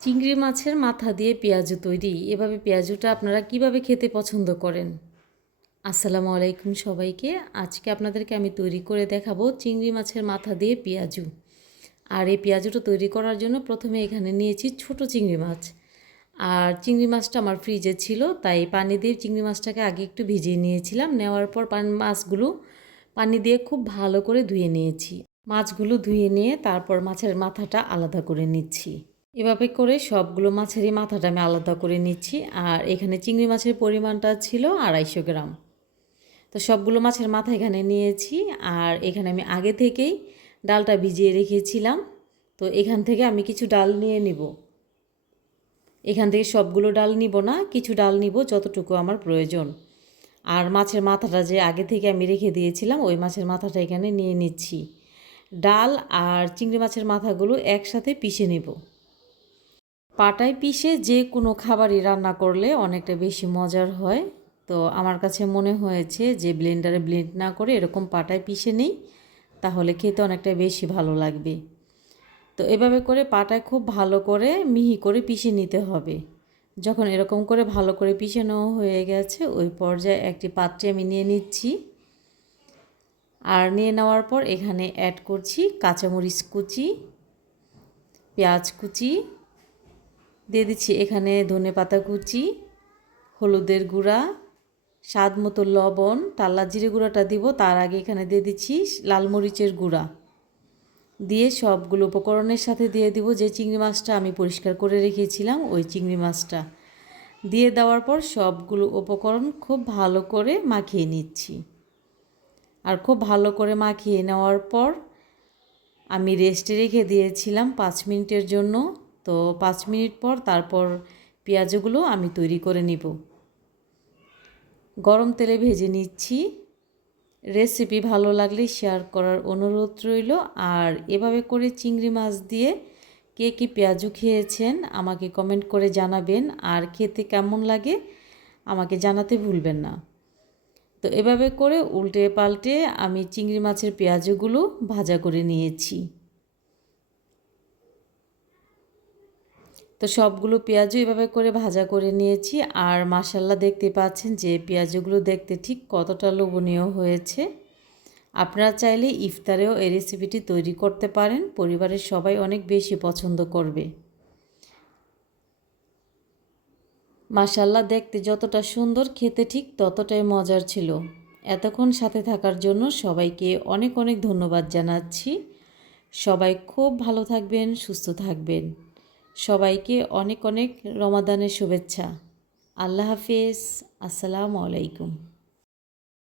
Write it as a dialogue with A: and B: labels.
A: চিংড়ি মাছের মাথা দিয়ে পেঁয়াজু তৈরি। এভাবে পেঁয়াজুটা আপনারা কীভাবে খেতে পছন্দ করেন? আসসালামু আলাইকুম সবাইকে। আজকে আপনাদেরকে আমি তৈরি করে দেখাবো চিংড়ি মাছের মাথা দিয়ে পেঁয়াজু। আর এই পেঁয়াজুটা তৈরি করার জন্য প্রথমে এখানে নিয়েছি ছোট চিংড়ি মাছ। আর চিংড়ি মাছটা আমার ফ্রিজে ছিল, তাই পানি দিয়ে চিংড়ি মাছটাকে আগে একটু ভিজিয়ে নিয়েছিলাম। নেওয়ার পর মাছগুলো পানি দিয়ে খুব ভালো করে ধুয়ে নিয়েছি। মাছগুলো ধুয়ে নিয়ে তারপর মাছের মাথাটা আলাদা করে নিচ্ছি। এভাবে করে সবগুলো মাছেরই মাথাটা আমি আলাদা করে নিচ্ছি। আর এখানে চিংড়ি মাছের পরিমাণটা ছিল আড়াইশো গ্রাম। তো সবগুলো মাছের মাথা এখানে নিয়েছি। আর এখানে আমি আগে থেকেই ডালটা ভিজিয়ে রেখেছিলাম। তো এখান থেকে আমি কিছু ডাল নিয়ে নিব। এখান থেকে সবগুলো ডাল নিব না, কিছু ডাল নিব যতটুকু আমার প্রয়োজন। আর মাছের মাথাটা যে আগে থেকে আমি রেখে দিয়েছিলাম, ওই মাছের মাথাটা এখানে নিয়ে নিচ্ছি। ডাল আর চিংড়ি মাছের মাথাগুলো একসাথে পিষে নেব। পাটায় পিষে যে কোনো খাবারই রান্না করলে অনেকটা বেশি মজার হয়। তো আমার কাছে মনে হয়েছে যে ব্লেন্ডারে ব্লেন্ড না করে এরকম পাটায় পিষে নেই, তাহলে খেতে অনেকটা বেশি ভালো লাগবে। তো এভাবে করে পাটায় খুব ভালো করে মিহি করে পিষে নিতে হবে। যখন এরকম করে ভালো করে পিষে নেওয়া হয়ে গেছে, ওই পর্যায়ে একটি পাত্রে আমি নিয়ে নিচ্ছি। আর নিয়ে নেওয়ার পর এখানে অ্যাড করছি কাঁচামরিচ কুচি, পেঁয়াজ কুচি দিয়ে দিচ্ছি এখানে ধনে পাতা কুচি, হলুদের গুঁড়া, স্বাদ মতো লবণ টাল্লা জিরে গুঁড়াটা দিব, তার আগে এখানে দিয়ে দিচ্ছি লাল মরিচের গুঁড়া। দিয়ে সবগুলো উপকরণের সাথে দিয়ে দিব যে চিংড়ি মাছটা আমি পরিষ্কার করে রেখেছিলাম, ওই চিংড়ি মাছটা। দিয়ে দেওয়ার পর সবগুলো উপকরণ খুব ভালো করে মাখিয়ে নিচ্ছি। আর খুব ভালো করে মাখিয়ে নেওয়ার পর আমি রেস্টে রেখে দিয়েছিলাম পাঁচ মিনিটের জন্য। তো পাঁচ মিনিট পর তারপর পেঁয়াজগুলো আমি তৈরি করে নিব। গরম তেলে ভেজে নিচ্ছি। রেসিপি ভালো লাগলে শেয়ার করার অনুরোধ রইল। আর এভাবে করে চিংড়ি মাছ দিয়ে কে কী পেঁয়াজু খেয়েছেন আমাকে কমেন্ট করে জানাবেন। আর খেতে কেমন লাগে আমাকে জানাতে ভুলবেন না। তো এভাবে করে উল্টে পাল্টে আমি চিংড়ি মাছের পেঁয়াজগুলো ভাজা করে নিয়েছি। তো সবগুলো পেঁয়াজও এভাবে করে ভাজা করে নিয়েছি। আর মাসাল্লা দেখতে পাচ্ছেন যে পেঁয়াজগুলো দেখতে ঠিক কতটা লোভনীয় হয়েছে। আপনারা চাইলে ইফতারেও এই রেসিপিটি তৈরি করতে পারেন। পরিবারের সবাই অনেক বেশি পছন্দ করবে। মাসাল্লা দেখতে যতটা সুন্দর, খেতে ঠিক ততটাই মজার ছিল। এতক্ষণ সাথে থাকার জন্য সবাইকে অনেক অনেক ধন্যবাদ জানাচ্ছি। সবাই খুব ভালো থাকবেন, সুস্থ থাকবেন। সবাইকে অনেক অনেক রমাদানের শুভেচ্ছা। আল্লাহ হাফিজ। আসসালামু আলাইকুম।